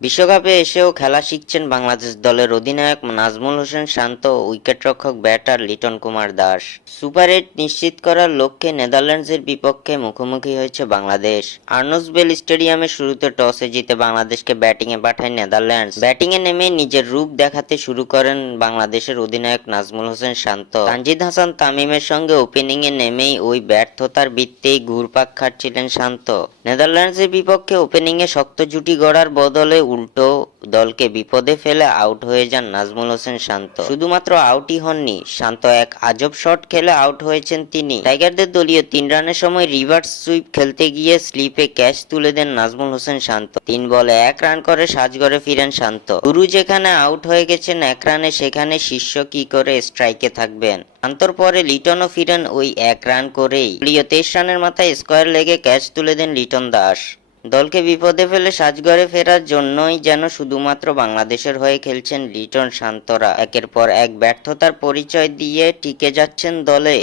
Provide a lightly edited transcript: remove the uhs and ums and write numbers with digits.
বিশ্বকাপে এসেও খেলা শিখছেন বাংলাদেশ দলের অধিনায়ক নাজমুল হোসেন শান্ত ও উইকেটরক্ষক ব্যাটার লিটন কুমার দাস। সুপার 8 নিশ্চিত করার লক্ষ্যে নেদারল্যান্ডসের বিপক্ষে মুখোমুখি হয়েছে বাংলাদেশ। আর্নস্টবেল স্টেডিয়ামে শুরুতে টসে জিতে বাংলাদেশকে ব্যাটিংয়ে পাঠায় নেদারল্যান্ডস। ব্যাটিংয়ে নেমে নিজের রূপ দেখাতে শুরু করেন বাংলাদেশের অধিনায়ক নাজমুল হোসেন শান্ত। তানজিদ হাসান তামিমের সঙ্গে ওপেনিংয়ে নেমেই ওই ব্যর্থতার বৃত্তেই ঘুরপাক খাচ্ছিলেন শান্ত। নেদারল্যান্ডসের বিপক্ষে ওপেনিংয়ে শক্ত জুটি গড়ার বদলে উল্টো দলকে বিপদে ফেলে আউট হয়ে যান নাজমুল হোসেন শান্ত। শুধুমাত্র আউটই হননি, শান্ত এক আজব শট খেলে আউট হয়েছেন তিনি। টাইগারদের দলীয় 3 রানের সময় রিভার্স সুইপ খেলতে গিয়ে স্লিপে ক্যাচ তুলে দেন নাজমুল হোসেন শান্ত। 3 বলে 1 রান করে সাজঘরে ফিরেন শান্ত। গুরু যেখানে আউট হয়ে গেছেন 1 রানে, সেখানে শিষ্য কি করে স্ট্রাইকে থাকবেন। শান্তর পরে লিটনও ফিরেন ওই 1 রান করেই। দলীয় 23 রানের মাথায় স্কোয়ার লেগে ক্যাচ তুলে দেন লিটন দাস। দলকে বিপদে ফেলে সাজঘরে ফেরার জন্যই যেন শুধুমাত্র বাংলাদেশের হয়ে খেলছেন লিটন শান্তরা। একের পর এক ব্যর্থতার পরিচয় দিয়ে টিকে যাচ্ছেন দলে।